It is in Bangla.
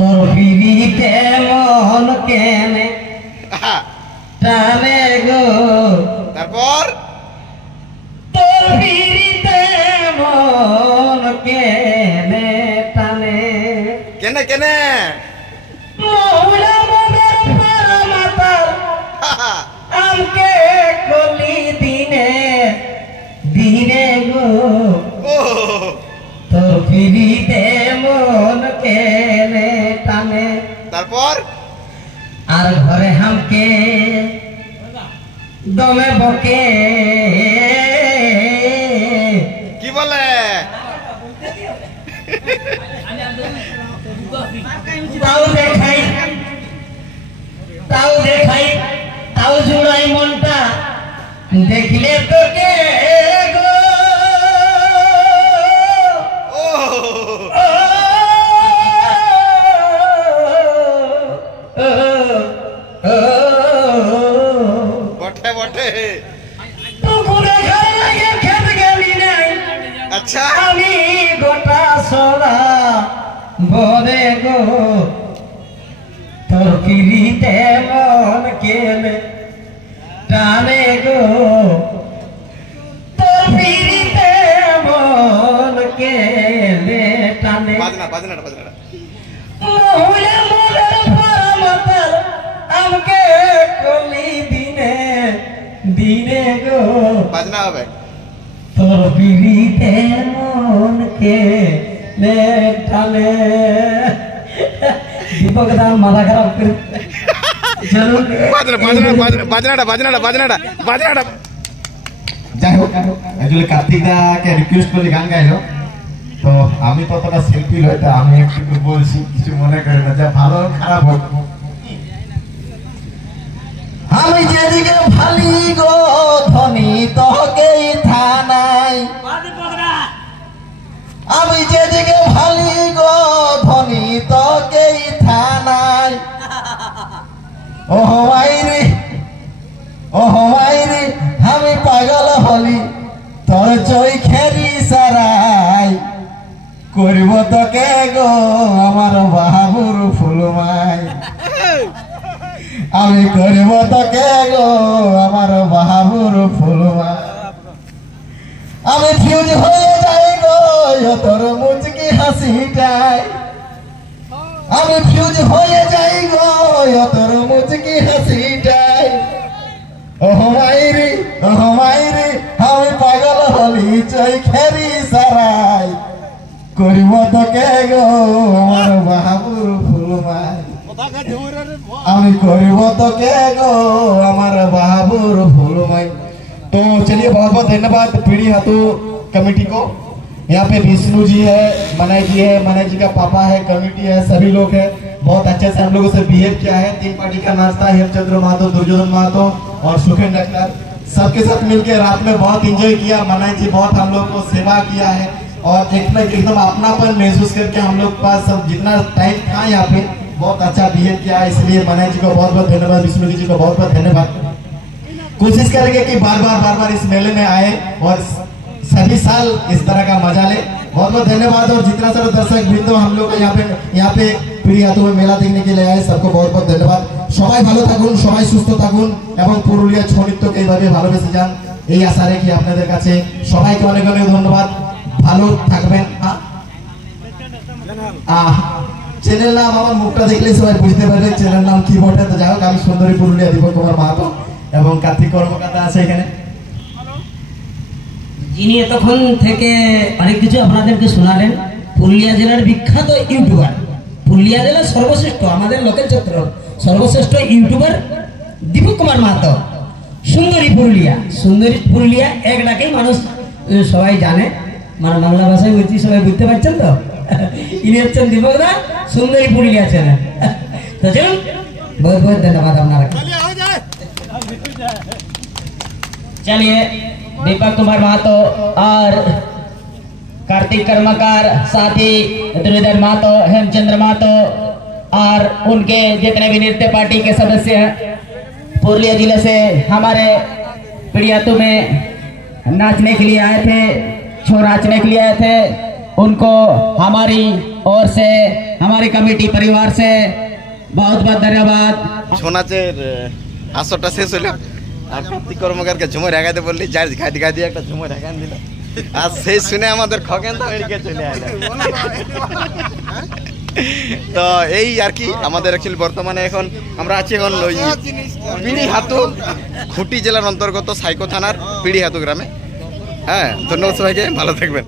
তোর পিড়িতে মন কেনে টানে গো, তারপর তোর পিড়িতে মন কেনে টানে, কেনে কেনে মৌলা মনের পরমাতার আমকে কলি দিনে দিনে গো, ও তোর পিড়িতে মন কেনে টানে। তারপর আর ঘরে হামকে দমে বকে, কি বলে তাও দেখাই তাও দেখাই তাও জুড়াই মনটা দেখলে তোকে গো, ও বটে বটে পুকুরে ঘরে লাগে খেত গেলি নাই, আচ্ছা আমি গোটা সরা বলে গো, তোর পিড়িতে মন কেনে টানে গো, তোর পিড়িতে মন কেনে টানে। বাজনা বাজনাটা বাজনাটা মৌলা মনের পরমাতার আমকে কলি দিনে দিনে গো, বাজনা হবে তোর পিড়িতে মন কেনে টানে। দীপক দা মাথা খারাপ করে চলুন বাজনাটা বাজনাটা বাজনাটা বাজনাটা যাই হোক অ্যাকচুয়ালি কার্তিক দাকে রিকোয়েস্ট করলে গান গাইলো, তো আমি কতটা শিল্পী হয়তো আমি একটু বলছি, কিছু মনে করি না, যা ভালো খারাপ হোক। আমি যেদিকে ভালি গো ধনী তোকে থানাই, আমি যেদিকে ভালি গো ধনী তোকে থানাই, ও মাইরি ও মাইরি আমি পাগল হলি তোর চৈখেরি সারাই, করব তোকে গো আমার বাবুর ফুলমাই, আমি করব তোকে গো আমার বাবুর ফুলমাই, আমি ফিউজ হয়ে যাই গো তোর মুচকি হাসিটাই, আমি ফিউজ হয়ে যাই গো তোর মুচকি হাসিটাই, ওহ মাইরি আমি পাগল হলি চৈখেরি সারাই, করব তোকে গো আমার বাবুর ফুলমাই, আমি करब तो के गो हमारा बाबूर फूलमाई। तो चलिए बहुत बहुत धन्यवाद पीढ़ी हाथू कमेटी को। यहाँ पे विष्णु जी है, मनय जी है, मनय जी का पापा है, कमेटी है, सभी लोग हैं। बहुत अच्छे से हम लोगों से बिहेव किया है। तीन पार्टी का नाश्ता हेमचंद्र महतो, दुर्योधन महतो और सुखेन डॉक्टर सबके साथ मिलकर रात में बहुत एंजॉय किया। मनय जी बहुत हम लोग को सेवा किया है और एकदम अपनापन महसूस करके हम लोग पास सब जितना टाइम था यहाँ पे बहुत अच्छा बिहेव किया है। इसलिए मनय जी को बहुत बहुत धन्यवाद, विष्णु जी को बहुत बहुत धन्यवाद। कोशिश करेंगे कि बार बार इस मेले में आए और सभी साल इस तरह का मजा ले। बहुत बहुत धन्यवाद। और जितना सारा दर्शक वृंद हम लोग यहाँ पे पीढ़ी हाथू में मेला देखने के लिए आए, सबको बहुत बहुत धन्यवाद। সবাই ভালো থাকুন, সবাই সুস্থ থাকুন এবং পুরুলিয়া ছৌ নৃত্যকে এইভাবে ভালোবেসে যান, এই আশা রেখে আপনাদের কাছে সবাইকে অনেক অনেক ধন্যবাদ। ভালো থাকবেন। চ্যানেল নাম আমার মুখটা দেখলে সবাই বুঝতে পারবে চ্যানেল নাম কি বটে। তো যাই হোক, আমি সুন্দরী পুরুলিয়া দীপক কুমার মাহাতো এবং কার্তিক কর্মকর্তা আছে এখানে, যিনি এতক্ষণ থেকে অনেক কিছু আপনাদেরকে শোনালেন। পুরুলিয়া জেলার বিখ্যাত ইউটিউবার, পুরুলিয়া জেলার সর্বশ্রেষ্ঠ, আমাদের লোকের চত্র সর্বশ্রেষ্ঠ ইউটিউবার দীপক কুমার মাহাতো। সুন্দরী পুরুলিয়া এক ডাকেই মানুষ সবাই জানে, মানে বাংলা ভাষায় বলছি, সবাই বুঝতে পারছেন তো। ইনি হচ্ছেন দীপক দা, সুন্দরী পুরুলিয়া চ্যানেল। তো চলুন, बहुत बहुत धन्यवाद আপনারা। चलिए, दीपक कुमार महतो और कार्तिक कर्मकार, साथी दुर्योधन महतो, हेमचंद्र महतो और उनके जितने भी नृत्य पार्टी के सदस्य हैं पुरुलिया जिले से हमारे पिड़ियातू में नाचने के लिए आए थे, छो नाचने के लिए आए थे, उनको हमारी ओर से हमारे कमेटी परिवार से बहुत बहुत धन्यवाद। ছৌ নাচের আসরটা শেষ হলো আর কার্তিক কর্মকারকে ঝুমুর ঢাকাতে বললি যার ঘাটি ঘাটি একটা ঝুমুর ঢাকান দিল আর সেই শুনে আমাদের খগেন তো আমেরিকা চলে আসে। তো এই আর কি আমাদের অ্যাকচুয়ালি বর্তমানে এখন আমরা আছি এখন ওই পিড়িহাতু খুঁটি জেলার অন্তর্গত সাইকো থানার পিড়িহাতু গ্রামে। হ্যাঁ, ধন্যবাদ সবাইকে, ভালো থাকবেন।